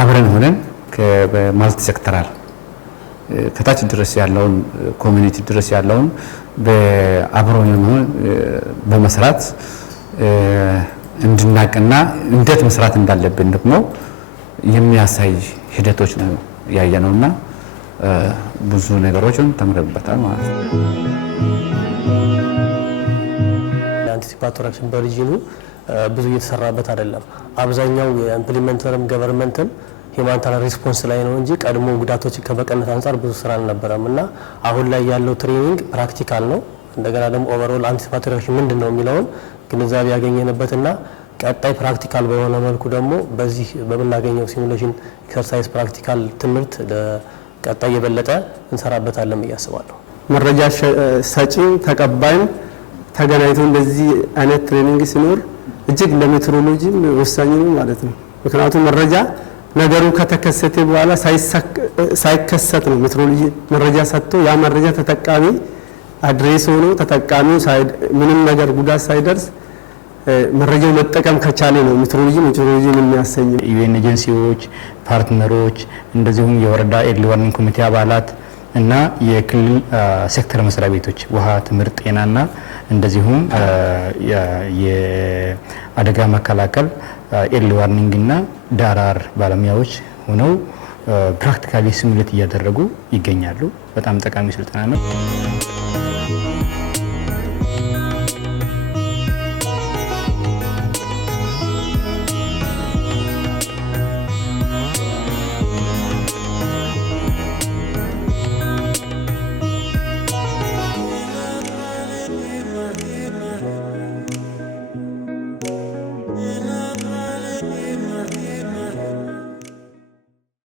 አብረን ሆነን በማልቲ ሴክተራል ከታች ድረስ ያለውን ኮሚኒቲ ድረስ ያለውን በአብሮን በመስራት እንድናቀና እንዴት መስራት እንዳለብን ደግሞ የሚያሳይ ሂደቶች ነው ያየነውና ብዙ ነገሮችን ተምረንበታል ማለት ነው። አንቲሲፓቶሪ አክሽን በሪጂኑ ብዙ እየተሰራበት አይደለም። አብዛኛው የኢምፕሊሜንተርም ገቨርንመንትም ሂውማኒታሪያን ሪስፖንስ ላይ ነው እንጂ ቀድሞ ጉዳቶች ከመቀነስ አንፃር ብዙ ስራ አልነበረም እና አሁን ላይ ያለው ትሬኒንግ ፕራክቲካል ነው። እንደገና ደግሞ ኦቨርኦል አንቲሲፓቶሪ አክሽን ምንድነው የሚለውን ግንዛቤ ያገኘንበትና ቀጣይ ፕራክቲካል በሆነ መልኩ ደግሞ በዚህ በመናገኘው ሲሙሌሽን ኤክሰርሳይዝ ፕራክቲካል ትምህርት ቀጣይ የበለጠ እንሰራበታለን እያስባለሁ። መረጃ ሰጪ ተቀባይም ተገናኝቶ እንደዚህ አይነት ትሬኒንግ ሲኖር እጅግ ለሜትሮሎጂም ወሳኝ ነው ማለት ነው። ምክንያቱም መረጃ ነገሩ ከተከሰተ በኋላ ሳይከሰት ነው ሜትሮሎጂ መረጃ ሰጥቶ ያ መረጃ ተጠቃሚ አድሬስ ሆኖ ተጠቃሚው ምንም ነገር ጉዳት ሳይደርስ መረጃው መጠቀም ከቻለ ነው ሜትሮሎጂን የሚያሰኝ። ዩኤን ኤጀንሲዎች፣ ፓርትነሮች እንደዚሁም የወረዳ ኤርሊ ዋርኒንግ ኮሚቴ አባላት እና የክልል ሴክተር መስሪያ ቤቶች ውሃ፣ ትምህርት፣ ጤናና እንደዚሁም የአደጋ መከላከል ኤርሊ ዋርኒንግ እና ዳራር ባለሙያዎች ሆነው ፕራክቲካሊ ሲሙሌት እያደረጉ ይገኛሉ። በጣም ጠቃሚ ስልጠና ነው።